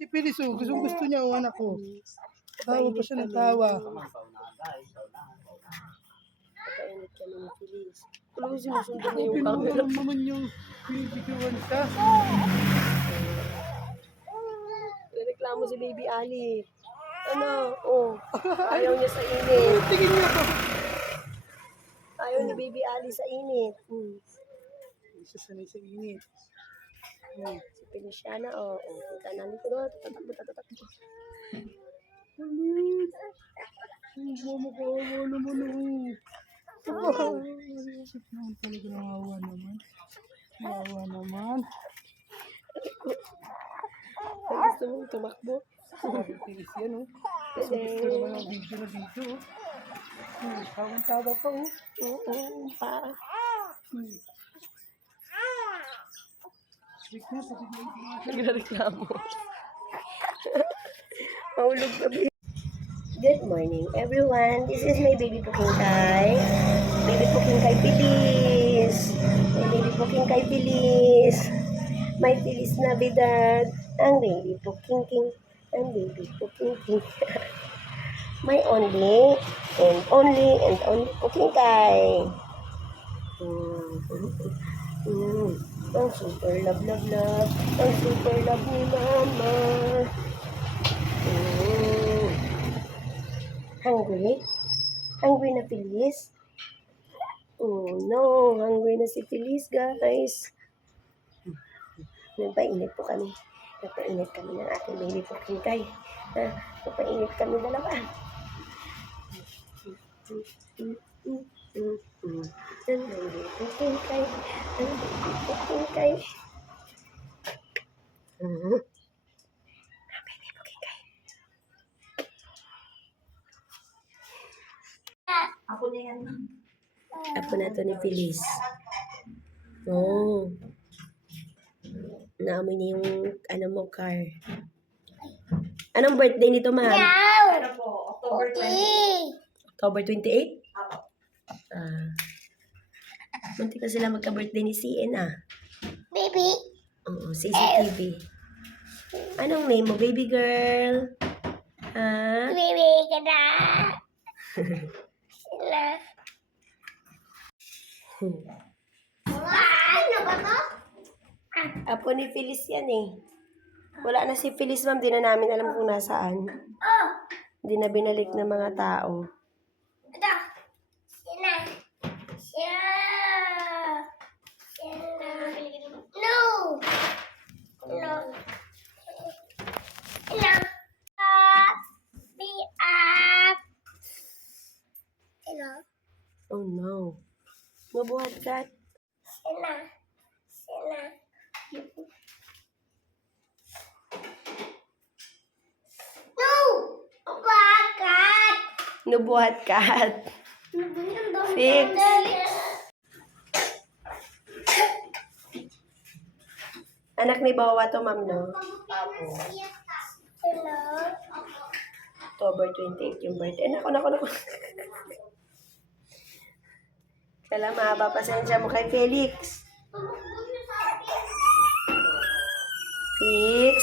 Si Pilis, oh, gusto niya ang anak ko. Tawa pa Papainit siya ng kami. tawa. Papainit kami ni Feliz. Alam mo, sinusundan niya yung Pinuha camera. naman yung pinipicturean ka. Reklamo si Baby Ali. Ano? Oh, ayaw niya sa init. Tingin niya pa. Ayaw ni Baby Ali sa init. Hindi siya sanay sa init. Si Feliciana, kita namin ko doon. Tatakbo. Mukha naman oh. Isip naman talaga ng awa naman. Awa naman. Ay, gusto mong tumakbo? Sabi Pilis yan oh. Gusto naman ang video na video oh. Tawang-tawa pa oh. Pa. Sweet na, sabi ko Nagreklamo. Mahulog kami. Good morning, everyone. This is my baby Pukingkay. Baby Pukingkay Pilis. My baby Pukingkay Pilis. My Pilis Navidad. Ang baby Pukingking. Ang baby Pukingking. My only Pukingkay. Ang super love. Ang super love ni Mama. Hungry? Hungry na Feliz? Oh no, hungry na si Feliz, guys. Nagpainit po kami. Nagpainit kami ng ating baby Pukingkay. Nagpainit kami dalawa. Ang baby Pukingkay. Ang baby Pukingkay. Ang baby Pukingkay. Ako na yan. Apo na to ni Feliz. Oh. Naamoy na yung car. Anong birthday nito, ma'am? Ano po? October 20. October 28? Apo. Munti ka sila magka-birthday ni CN Baby. Oo, CCTV. Anong name mo, baby girl? Baby ka na. Sila. Ano ba to? Apo ni Feliz yan eh. Wala na si Feliz, ma'am. Di na namin alam kung nasaan. Oh. Di na binalik ng mga tao. Ito. Sila. No. No. No. Be up. Hello. Oh no. Mabuhat ka. Sila. No! Bakit? Nabuhat ka. Fix. Anak ni Bawa to, ma'am, no? Hello? October 28 yung birthday. Nako. Kala mahaba pasensya mo kay Felix. Fix.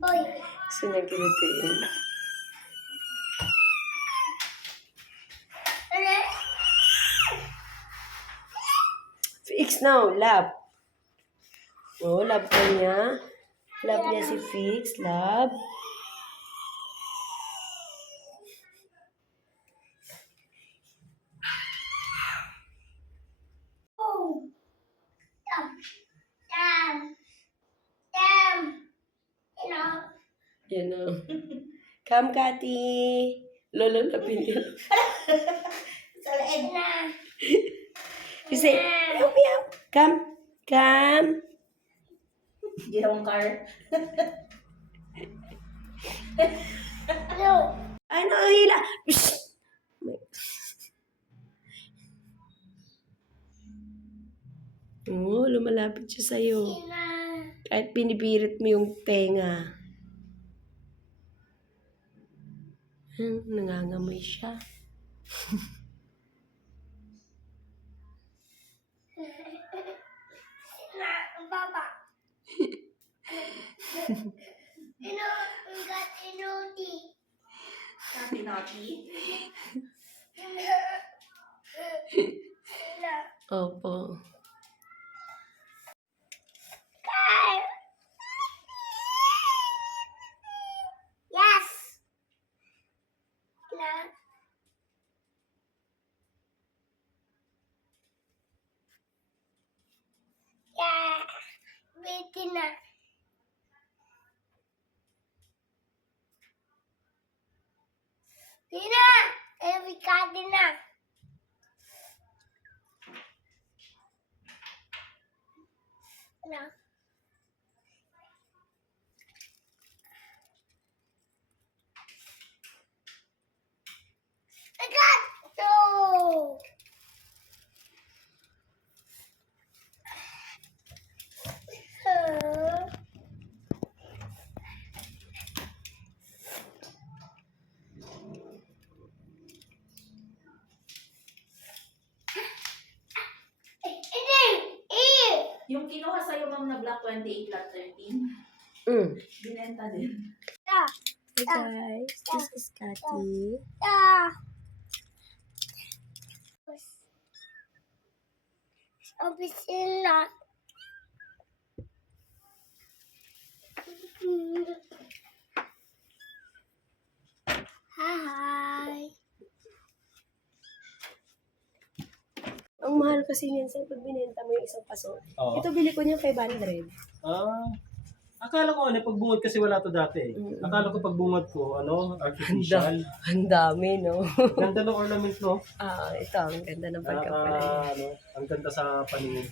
Boy. Gusto niya kinutiin. Fix now, love. Oh, love ko niya. Love niya si Fix, love. Oh. Hello? Yan o. Come, Kati. Lolo na pinil. Sa leeg na. You say, meow. Come. Ginawang car. Hello? Ano, hila. Shh. Oo, lumalapit siya sa'yo. Sila. Kahit pinipirit mo yung tenga. Nangangamoy siya. Sila. Baba. You know, we got Inoti. Sabi naughty. Opo. Yes. Na. Yeah. Waiting na. Tina, every na. Na. I got no. Yung kinuha sa'yo, ma'am, na Black 28, Black 13, binenta din. Hi guys, this is Cathy. Opisina. Hi. Ang mahal kasi niyan sir pag binenta mo yung isang paso. Oo. Ito bili ko niya 500. Akala ko pagbungad kasi wala to dati. Akala ko pagbungad ko, artificial. Ang dami, no? Ganda ng ornament, no? Ito, ang ganda ng pagkapalay. Ang ganda sa paningin.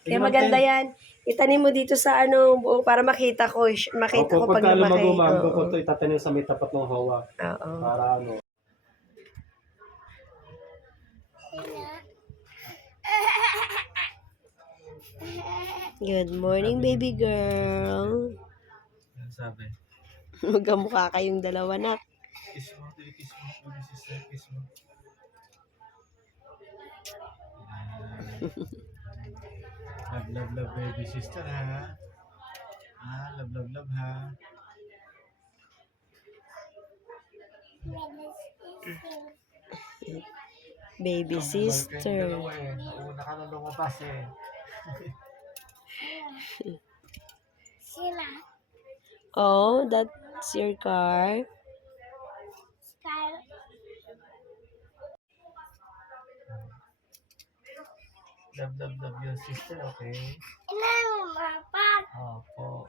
Kaya maganda yan. Itanim mo dito sa buo para makita ko. Makita ko pag pagka lumaki. lumago, ma'am, Oo. ko ito itatanim sa may tapat ng hawa. Oo. Para Good morning, baby girl. sabi. Magkamukha kayong dalawa na. Kiss mo, kiss mo, baby sister, kiss mo. Love, baby sister, ha? Love, ha? Baby sister. Una ka na lumabas, eh. Sila. Oh, that's your car. Sky. Love your sister, okay? Inang mapat. Opo.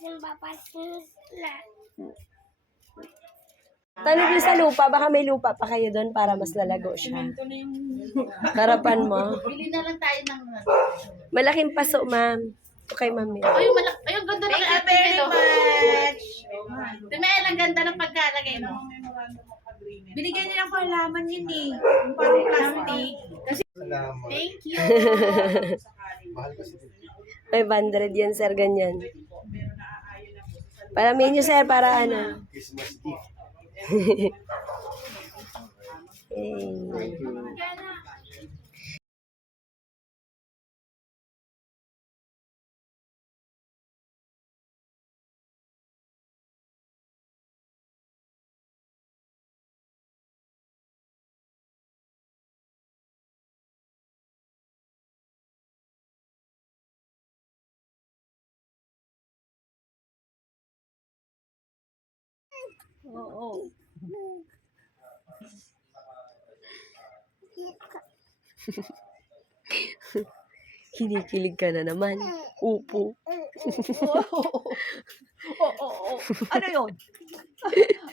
Simba pa sila. Tanong niyo sa lupa, baka may lupa pa kayo doon para mas lalago siya. Harapan mo. Bili na lang tayo ng... Malaking paso, ma'am. Okay, ma'am. Ay, ang ganda ng Thank you very much. Tumel, ang ganda ng pagkalagay mo. Binigyan nila ko halaman yun eh. Yung parang plastic. Kasi, thank you. Mahal kasi dito. 500 yan, sir, ganyan. Para menu, sir, para Christmas gift. Eh. Oo. Kinikilig ka na naman. Upo. Oo. Ano yun?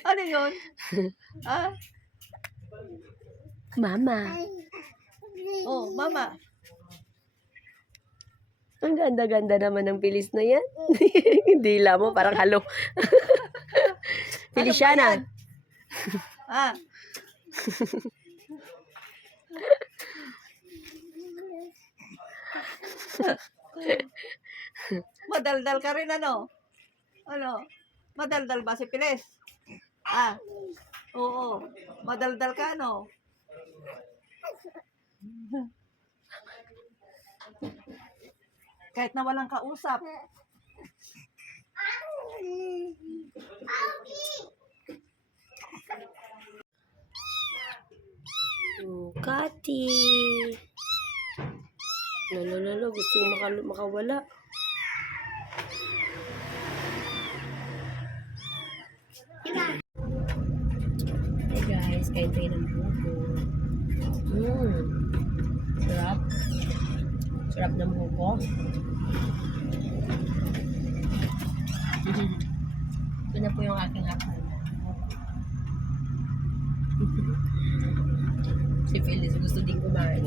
Ano yun? Ah? Mama. Oh, mama. Ang ganda-ganda naman ng pilis na yan. Dila mo, parang halo. Feliciana. Ah. Madaldal ka rin ano? Ano? Madaldal ba si Piles? Ah. Oo. Madaldal ka, no? Kahit na walang kausap. Kati. Lalo, gusto mo makawala. Hey guys, kain tayo ng buko. Sarap. Sarap ng buko. Ito na po yung aking hapon. Si Phyllis gusto din kumain.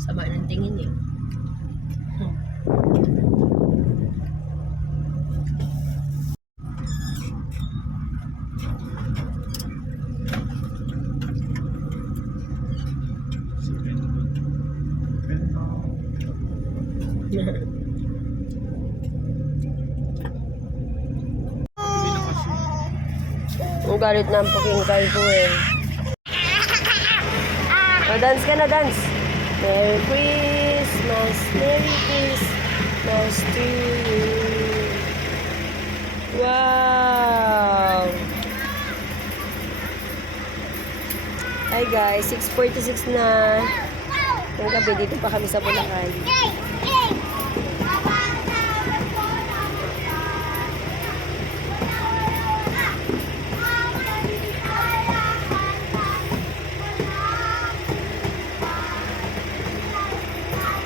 Sama ng tingin eh. Ang galit na ang pakingkay ko eh. Dance ka na, dance. Merry Christmas, Merry Christmas to you. Wow! Hi guys, 6:46 na. Ang gabi, dito pa kami sa Bulacan.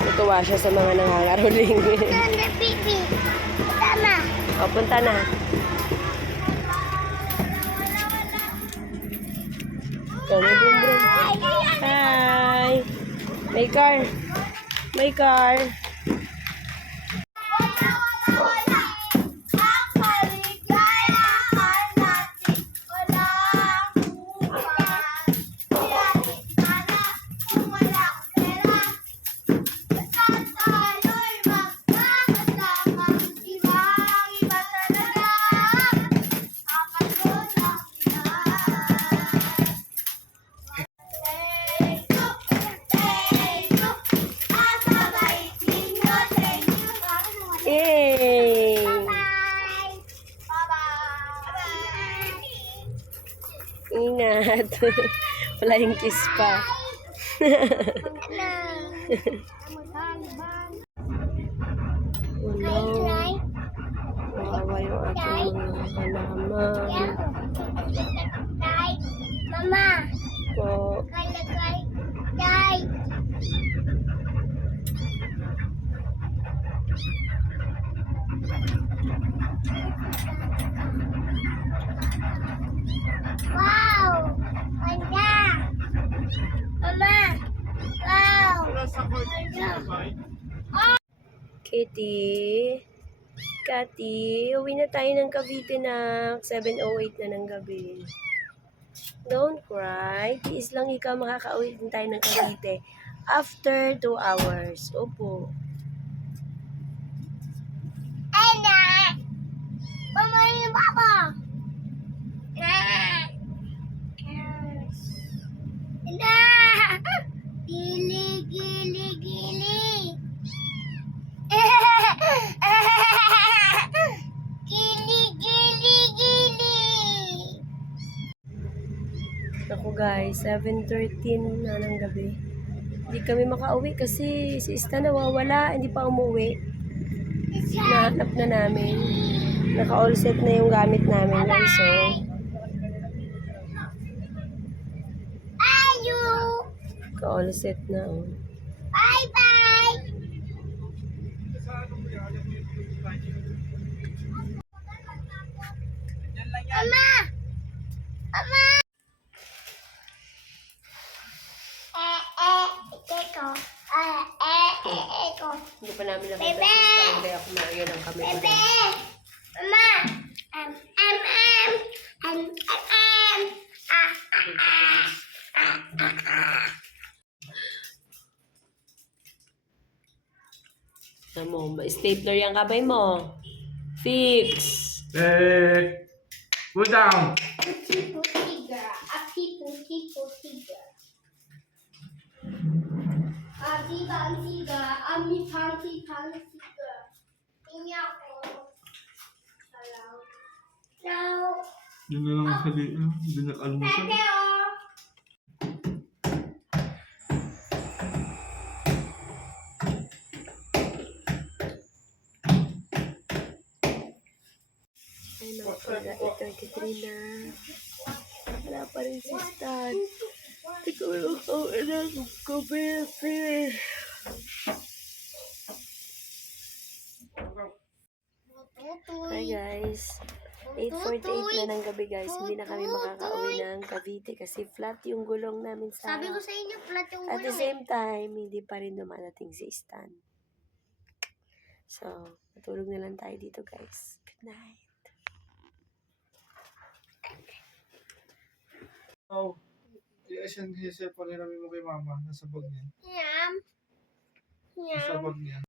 Natuwa siya sa mga nangangaroling. Tanda, pipi. Tama. O, punta na. Kami bumbrum. Hi! May car. May car. Yay! Ingat. Wala yung kiss pa. Oh no. Kawawa yung aking mga halaman. Mama, Po. kalagay. Day. Wow! Ganda! Mama! Wow! Ganda! Kitty. Kati, uwi na tayo ng Cavite na 7:08 na ng gabi. Don't cry. Please lang ikaw, makakauwi din tayo ng Cavite after 2 hours. Opo. Ana! Mama yung papa! Na! Gili, gili, gili! Gili, gili, gili! Ako guys, 7:13 na ng gabi. Hindi kami makauwi kasi si Ista nawawala, hindi pa umuwi. Nahanap na namin. Naka-all set na yung gamit namin guys. So, Ayu! naka-all set na. Oh. Bye-bye! Mama! Mama! Eko. Eko. Hindi pa namin nakita Bebe! si Ista. Hindi ako maayon ang kami. Bebe! Mama! Mo, stapler yung kamay mo. Fix. Go down. fancy girl. I'm the fancy girl. Tingnan ako. Hello. Hello. Yun na lang sa liin. Hindi nag-almusal. Tete, oh. Ay, nakapala 8:33 na. Wala pa rin si Stan. Ikaw lang ang anak ko, Bebe. Hi guys. 8:48 na ng gabi guys. Hindi na kami makakauwi ng Cavite kasi flat yung gulong namin sa... Sabi ko sa inyo, flat yung At the gulong. same time, hindi pa rin dumadating si Stan. So, matulog na lang tayo dito guys. Good night. Oh, i-SNHC pa rin namin mo kay mama. Nasa bag niya. Yum. Nasa Yum. bag niya.